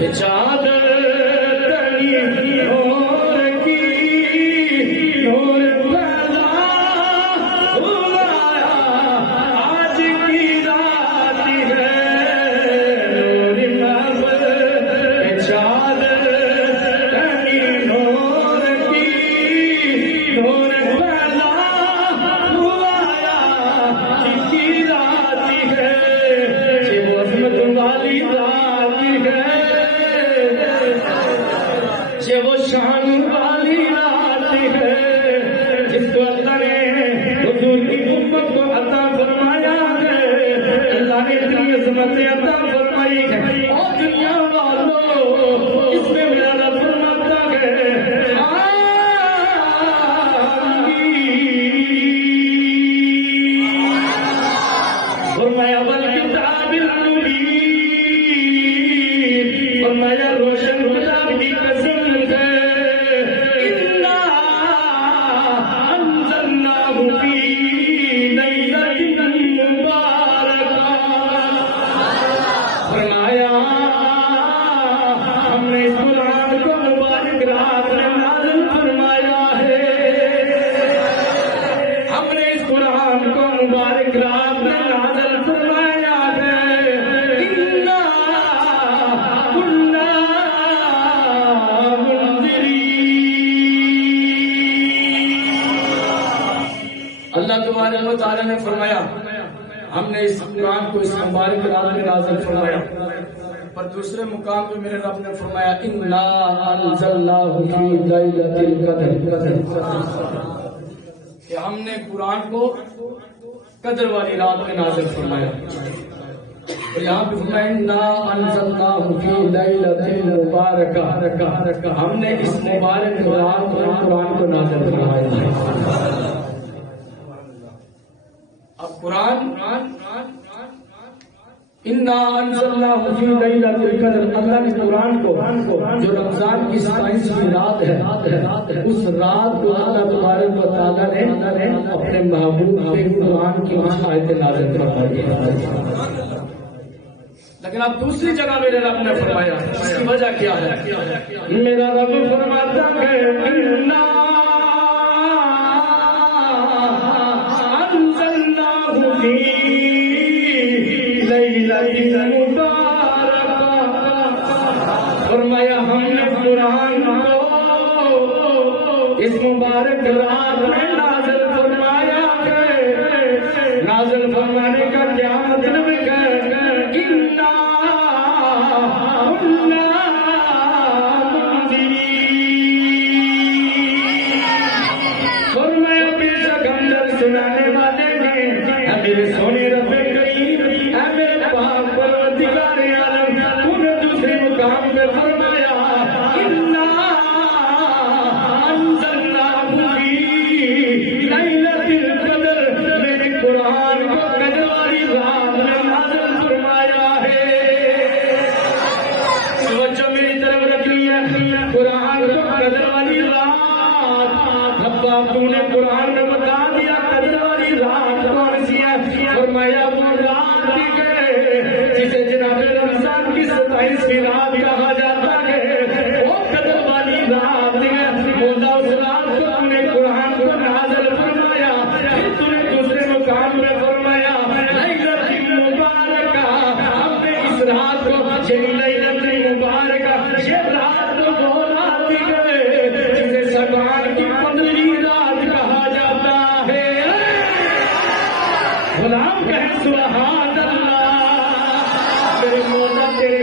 چادر تنی نور کی نور پیدا ہوا آج کی رات ہے نور محبت چادر تنی نور کی نور پیدا ہوا آج کی رات ہے یہ وہ عظمت والی رات ہے یہ وہ شان والی رات ہے جس کو اللہ نے حضور کی امت کو عطا فرمایا ہے اللہ نے اتنی عظمت عطا فرمائی ہے اور دنیا والوں اس میں میرا رب فرماتا ہے فرمایا والکتاب المبین فرمایا روشن کتاب کی قسم ہے انا انزلناہ فی لیلۃ مبارکہ فرمایا ہم نے اس قرآن کو مبارک رات میں نازل فرمایا ہے ہم نے اس قرآن کو مبارک رات میں نازل فرمایا ہے انا کنا منذرین اللہ تبارک و تعالی نے فرمایا ہم نے اس قرآن کو اس مبارک رات میں نازل فرمایا پر دوسرے مقام پہ میرے رب نے فرمایا انا انزلناہ فی لیلۃ القدر کہ ہم نے قرآن کو قدر والی رات میں نازل فرمایا اور یہاں پہ فرمایا انا انزلناہ فی لیلۃ مبارکہ ہم نے اس مبارک رات میں قرآن کو نازل فرمایا اب قرآن انا انزلناہ فی لیلۃ القدر اللہ نے قرآن کو جو رمضان کی 27ویں رات ہے اس رات کو اللہ تبارک و تعالی نے اپنے محبوب پہ قرآن کی کچھ آیتیں نازل فرمائی ہیں لیکن اب دوسری جگہ میرے رب نے فرمایا اس کی وجہ کیا ہے میرا رب فرماتا ہے انا انزلناہ فی لیلۃ مبارکہ فرمایا ہم نے قرآن کو اس مبارک رات میں نازل فرمایا ہے نازل فرمانے کا کیا مطلب ہے انا کنا منذرین فرمایا بے شک ہم درس سنانے والے ہیں اے میرے سونے رب کریم اے میرے پاک پروردگار عالم انہوں نے دوسرے مقام پہ فرمایا انا انزلناہ فی لیلۃ القدر میرے قرآن کو قدر والی رات میں نازل فرمایا ہے توجہ میری طرف رکھنی ہے قرآن کو قدر والی رات ربا تو نے قرآن میں بتا دیا قدر والی رات کون سی ہے فرمایا وہ رات ہے جسے جناب رمضان کی 27ویں رات کہا جاتا ہے وہ قدر والی رات ہے مولا اس رات کو تم نے قرآن کو نازل فرمایا پھر تم نے دوسرے مقام میں فرمایا لیلۃ مبارکہ ہم نے اس رات کو یعنی لیلۃ مبارکہ یہ رات کو وہ رات ہے جسے شعبان کی 15ویں رات کہا جاتا ہے غلام کہے سبحان اللہ میرے مولا تیرے